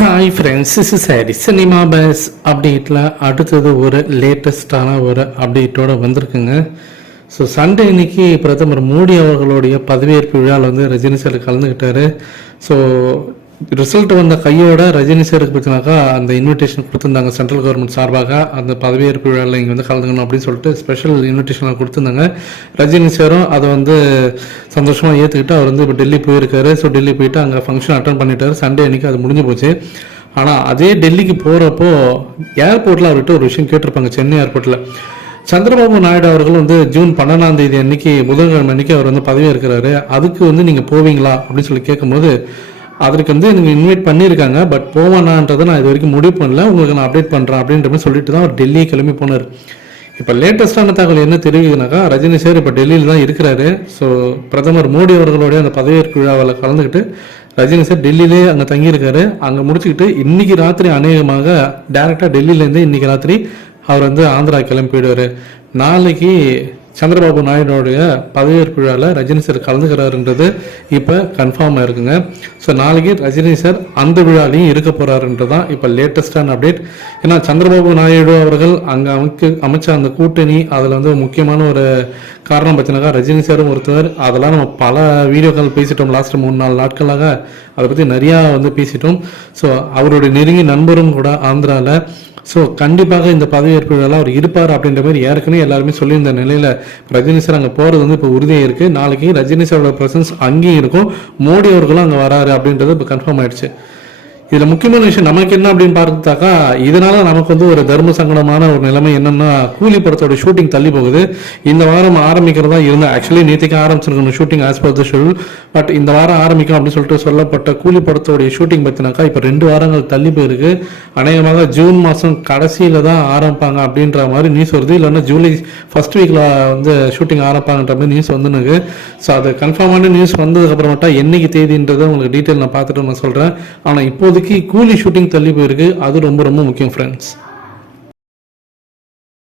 Hi friends is சாரி cinema base அப்டேட்டில் அடுத்தது ஒரு லேட்டஸ்டான ஒரு அப்டேட்டோட வந்திருக்குங்க. ஸோ சண்டே இன்னைக்கு பிரதமர் மோடி அவர்களுடைய பதவியேற்பு விழாவில் வந்து ரஜினி சார் கலந்துக்கிட்டாரு ஸோ ரிசல்ட் வந்த கையோட ரஜினி சாருக்கு பார்த்தீங்கன்னாக்கா அந்த இன்விடேஷன் கொடுத்துருந்தாங்க சென்ட்ரல் கவர்மெண்ட் சார்பாக. அந்த பதவியேற்பு விழாவில் இங்கே வந்து கலந்துக்கணும் அப்படின்னு சொல்லிட்டு ஸ்பெஷல் இன்விடேஷன் கொடுத்துருந்தாங்க. ரஜினி சாரும் அதை வந்து சந்தோஷமாக ஏற்றுக்கிட்டு அவர் வந்து இப்போ டெல்லி போயிருக்காரு. ஸோ டெல்லி போயிட்டு அங்கே ஃபங்க்ஷன் அட்டன் பண்ணிட்டாரு. சண்டே அன்னைக்கு அது முடிஞ்சு போச்சு. ஆனால் அதே டெல்லிக்கு போகிறப்போ ஏர்போர்ட்டில் அவர்கிட்ட ஒரு விஷயம் கேட்டிருப்பாங்க சென்னை ஏர்போர்ட்டில் சந்திரபாபு நாயுடு அவர்கள் வந்து ஜூன் பன்னெண்டாம் தேதி அன்னைக்கு புதன்கிழமை அன்னைக்கு அவர் வந்து பதவி இருக்கிறாரு அதுக்கு வந்து நீங்கள் போவீங்களா அப்படின்னு சொல்லி கேட்கும்போது அதற்கு வந்து எனக்கு இன்வைட் பண்ணியிருக்காங்க பட் போவானான்றதை நான் இது வரைக்கும் முடிவு பண்ணல. உங்களுக்கு நான் அப்டேட் பண்ணுறேன் அப்படின்ற மாதிரி சொல்லிட்டு தான் அவர் டெல்லியை கிளம்பி போனார். இப்போ லேட்டஸ்டான தகவல் என்ன தெரிவிக்குதுனாக்கா ரஜினி சார் இப்போ டெல்லியில் தான் இருக்கிறாரு. ஸோ பிரதமர் மோடி அவர்களுடைய அந்த பதவியேற்பு விழாவில் கலந்துக்கிட்டு ரஜினி சார் டெல்லியிலே அங்கே தங்கியிருக்காரு. அங்கே முடிச்சுக்கிட்டு இன்னைக்கு ராத்திரி அநேகமாக டேரெக்டாக டெல்லியிலேருந்து இன்னைக்கு ராத்திரி அவர் வந்து ஆந்திரா கிளம்பி போயிடுவார். நாளைக்கு சந்திரபாபு நாயுடுடைய பதவியேற்பு விழாவில் ரஜினி சார் கலந்துக்கிறாருன்றது இப்போ கன்ஃபார்ம் ஆயிருக்குங்க. ஸோ நாளைக்கு ரஜினி சார் அந்த விழாலையும் இருக்க போகிறாருன்றது தான் இப்போ லேட்டஸ்டான அப்டேட் ஏன்னா சந்திரபாபு நாயுடு அவர்கள் அங்கே அமைக்க அமைச்ச அந்த கூட்டணி அதில் வந்து முக்கியமான ஒரு காரணம் பார்த்தீங்கன்னாக்கா ரஜினி சாரும் ஒருத்தர். அதெல்லாம் நம்ம பல வீடியோக்கள் பேசிட்டோம் லாஸ்ட் மூணு நாலு நாட்களாக. அதை பற்றி நிறையா வந்து பேசிட்டோம். ஸோ அவருடைய நெருங்கிய நண்பரும் கூட ஆந்திராவில் ஸோ கண்டிப்பாக இந்த பதவியேற்பு விழாவில் அவர் இருப்பார் அப்படின்ற மாதிரி ஏற்கனவே எல்லாருமே சொல்லியிருந்த நிலையில் ரஜினி சார் அங்கே போகிறது வந்து இப்போ உறுதியாக இருக்குது நாளைக்கு ரஜினி சாரோட ப்ரெசன்ஸ் அங்கேயும் இருக்கும். மோடி அவர்களும் அங்கே வராரு அப்படின்றது இப்போ கன்ஃபார்ம் ஆயிடுச்சு. இதில் முக்கியமான விஷயம் நமக்கு என்ன அப்படின்னு பார்த்தாக்கா இதனால நமக்கு வந்து ஒரு தர்ம சங்கடமான ஒரு நிலைமை என்னன்னா கூலி படத்தோட ஷூட்டிங் தள்ளி போகுது. இந்த வாரம் ஆரம்பிக்கிறதா இருந்த ஆக்சுவலி நேற்றுக்கு ஆரம்பிச்சிருக்கணும் shooting as per the schedule but இந்த வாரம் ஆரம்பிக்கும் அப்படின்னு சொல்லிட்டு சொல்லப்பட்ட கூலி படத்தோடைய ஷூட்டிங் பார்த்தினாக்கா இப்போ ரெண்டு வாரங்கள் தள்ளி போயிருக்கு. அநேகமாக ஜூன் மாதம் கடைசியில் தான் ஆரம்பிப்பாங்க அப்படின்ற மாதிரி நியூஸ் வருது. இல்லைன்னா ஜூலை ஃபர்ஸ்ட் வீக்கில் வந்து ஷூட்டிங் ஆரம்பிப்பாங்கன்ற மாதிரி நியூஸ் வந்துனுக்கு ஸோ அது கன்ஃபார்மான நியூஸ் வந்ததுக்கு அப்புறமேட்டா என்னைக்கு தேதின்றதை உங்களுக்கு டீட்டெயில் நான் பார்த்துட்டு நான் சொல்கிறேன் ஆனால் இப்போது இப்போதைக்கு கூலி ஷூட்டிங் தள்ளி போயிருக்கு. அது ரொம்ப ரொம்ப முக்கியம் ஃப்ரெண்ட்ஸ்